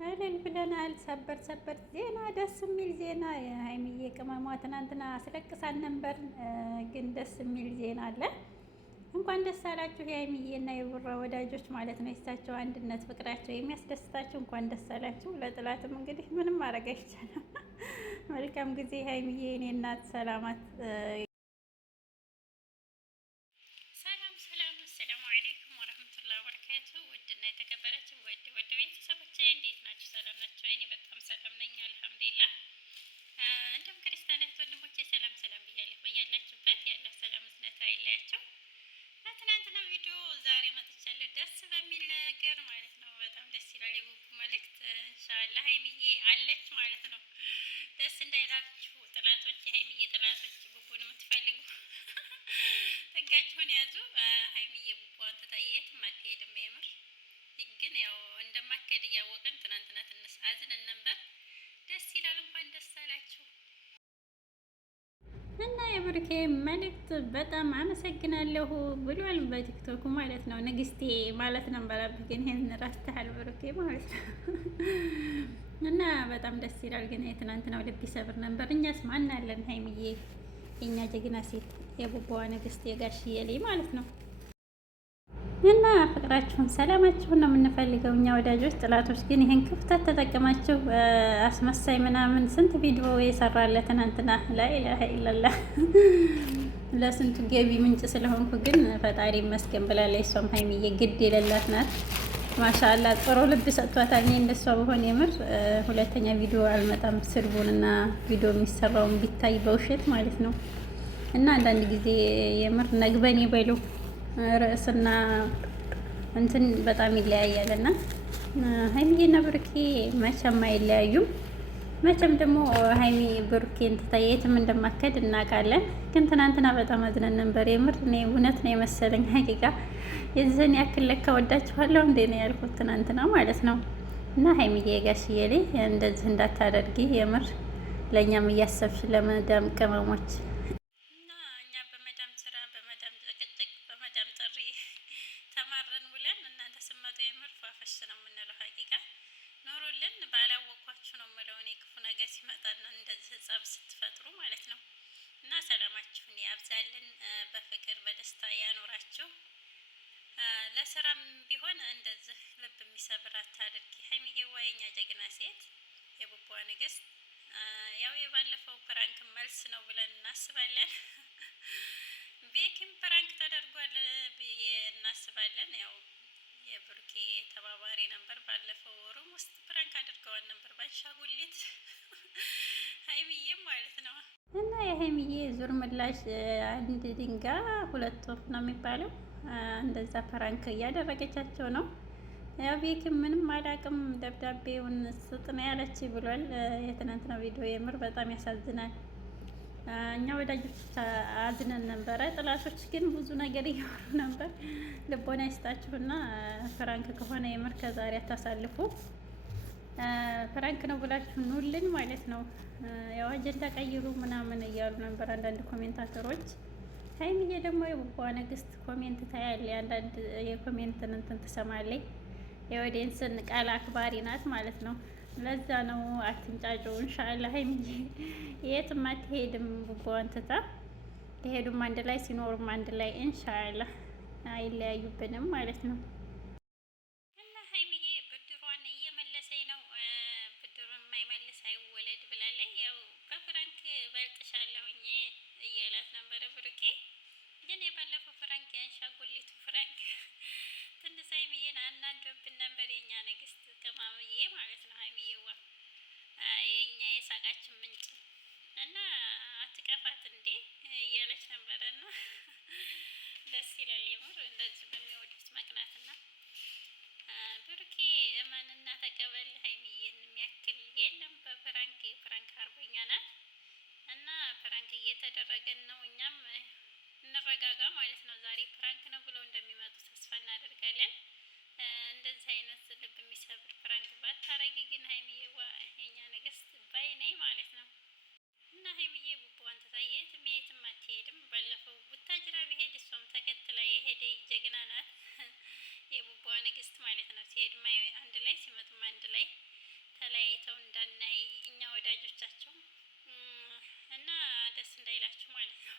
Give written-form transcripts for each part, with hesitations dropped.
እልል ብለናል። ሰበር ሰበር ዜና፣ ደስ የሚል ዜና። የሀይሚዬ ቅመሟ ትናንትና አስለቅሳን ነበር፣ ግን ደስ የሚል ዜና አለ። እንኳን ደስ አላችሁ የሀይሚዬ እና የቡራ ወዳጆች ማለት ነው። የሳቸው አንድነት ፍቅራቸው የሚያስደስታችሁ እንኳን ደስ አላችሁ። ለጥላትም እንግዲህ ምንም ማድረግ አይቻልም። መልካም ጊዜ ሀይሚዬ፣ እኔ እናት ሰላማት እና የብሩኬ መልእክት በጣም አመሰግናለሁ ብሏል በቲክቶክ ማለት ነው። ንግስቴ ማለት ነበረብህ ግን ይሄን ረስተሃል ብሩኬ ማለት ነው። እና በጣም ደስ ይላል። ግን የትናንትናው ልብ ይሰብር ነበር። እኛስ ማን አለን? ሀይሚዬ የኛ ጀግና ሴት የቡባዋ ንግስት የጋሽዬ ልጅ ማለት ነው። እና ፍቅራችሁን ሰላማችሁን ነው የምንፈልገው እኛ ወዳጆች። ጥላቶች ግን ይህን ክፍተት ተጠቅማችሁ አስመሳይ ምናምን ስንት ቪዲዮ የሰራለ ትናንትና። ላኢላሀ ኢለላህ ለስንቱ ገቢ ምንጭ ስለሆንኩ ግን ፈጣሪ ይመስገን ብላለች። እሷም ሀይሚዬ ግድ የሌላት ናት። ማሻአላ ጥሩ ልብ ሰጥቷታል። እኔ እንደሷ በሆን የምር ሁለተኛ ቪዲዮ አልመጣም። ስድቡን እና ቪዲዮ የሚሰራውን ቢታይ በውሸት ማለት ነው። እና አንዳንድ ጊዜ የምር ነግበኔ በሉ ርዕስና እንትን በጣም ይለያያል። እና ሀይሚዬና ብሩኬ መቼም አይለያዩም። መቼም ደግሞ ሀይሚ ብሩኬን ትታ የትም እንደማከድ እናውቃለን። ግን ትናንትና በጣም አዝነን ነበር። የምር እኔ እውነት ነው የመሰለኝ ሀቂቃ የዚህን ያክል ለካ ወዳችኋለሁ እንዴ ነው ያልኩት ትናንትና ማለት ነው። እና ሀይሚዬ ጋሽዬ ላይ እንደዚህ እንዳታደርጊ የምር ለእኛም እያሰብሽ ለመዳም ቅመሞች ስትፈጥሩ ማለት ነው። እና ሰላማችሁን ያብዛልን፣ በፍቅር በደስታ ያኖራችሁ። ለስራም ቢሆን እንደዚህ ልብ የሚሰብር አታድርጊ ሀይሚዬዋ፣ የኛ ጀግና ሴት የቡባዋ ንግስት። ያው የባለፈው ፕራንክ መልስ ነው ብለን እናስባለን። ቤኪም ፕራንክ ተደርጓል ብዬ እናስባለን። ያው የብሩኬ ተባባሪ ነበር። ባለፈው ሩም ውስጥ ፕራንክ አድርገዋል ነበር ባሻጉሊት ሀይሚዬም ማለት ነው። እና የሀይሚዬ ዙር ምላሽ አንድ ድንጋይ ሁለት ወፍ ነው የሚባለው። እንደዛ ፕራንክ እያደረገቻቸው ነው። ያው ቤኪም ምንም አላቅም ደብዳቤውን ስጥ ነው ያለች ብሏል። የትናንትና ቪዲዮ የምር በጣም ያሳዝናል። እኛ ወዳጆች አዝነን ነበረ። ጥላቶች ግን ብዙ ነገር እያወሩ ነበር። ልቦና ይስጣችሁና ፍራንክ ከሆነ የምር ከዛሬ አታሳልፉ። ፍራንክ ነው ብላችሁ ኑልን ማለት ነው። ያው አጀንዳ ቀይሩ ምናምን እያሉ ነበር አንዳንድ ኮሜንታተሮች። ሀይሚዬ ደግሞ የቡባዋ ንግስት ኮሜንት ታያለ፣ አንዳንድ የኮሜንትን እንትን ትሰማለች። የኦዲየንስን ቃል አክባሪ ናት ማለት ነው። ለዛ ነው አትንጫጩ። ኢንሻአላህ ሀይሚዬ የትም አትሄድም። ቡባዋን ትታ ከሄዱም አንድ ላይ ሲኖሩም አንድ ላይ ኢንሻአላህ አይለያዩብንም ማለት ነው። እየተደረገን ነው። እኛም እንረጋጋ ማለት ነው። ዛሬ ፕራንክ ነው ብለው እንደሚመጡ ተስፋ እናደርጋለን። እንደዚህ አይነት ልብ የሚሰብር ፕራንክ ባታረጊ ግን ሀይሚዬዋ የኛ ንግስት ባይ ነኝ ማለት ነው። እና ሀይሚዬ ቡቡዋን ትታ የትም አትሄድም። ባለፈው ቡታጅራ ቢሄድ እሷም ተከትላ የሄደ ጀግና ናት። የቡቡዋ ንግስት ማለት ነው። ሲሄድማ አንድ ላይ ሲመጡም አንድ ላይ እንዳናይ እኛ ወዳጆቻቸው እና ደስ እንዳይላችሁ ማለት ነው።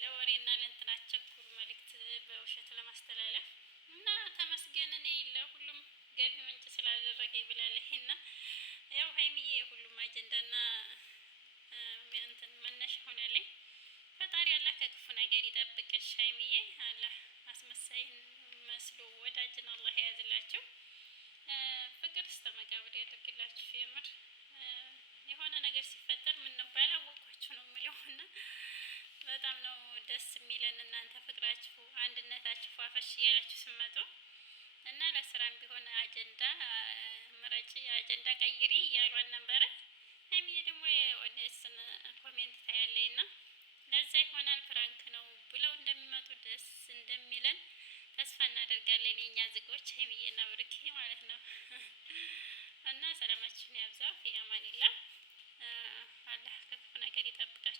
ለወሬና ለእንትን አትቸኩሉ መልእክት በውሸት ለማስተላለፍ እና ተመስገን እኔ ለሁሉም ገቢ ምንጭ ስላደረገኝ ብላለች። እና ያው ሀይሚዬ የሁሉም አጀንዳና እንትን መነሻ ሆናለኝ። ፈጣሪ አላህ ከክፉ ነገር ይጠብቅሽ ሀይሚዬ። አላህ አስመሳይን መስሎ ወዳጅን አላህ የያዝላችሁ። ፍቅር እስከ መቃብር ያደርግላችሁ። የምር የሆነ ነገር ሲፈጠር ምን ነው ባላወቅኳችሁ ነው የምለው። እና በጣም ነው ደስ የሚለን እናንተ ፍቅራችሁ፣ አንድነታችሁ ፏፈሽ እያላችሁ ስመጡ እና ለስራም ቢሆን አጀንዳ ምረጭ፣ አጀንዳ ቀይሪ እያሏን ነበረ። ሀይሚዬ ደግሞ የኦዲየንስን ኮሜንት ታያለኝ እና ለዛ ይሆናል ፕራንክ ነው ብለው እንደሚመጡ ደስ እንደሚለን ተስፋ እናደርጋለን። የኛ ዝጎች ሀይሚዬና ብሩኬ ማለት ነው። እና ሰላማችሁን ያብዛው። የአማኒላ አላህ ከክፉ ነገር ይጠብቃል።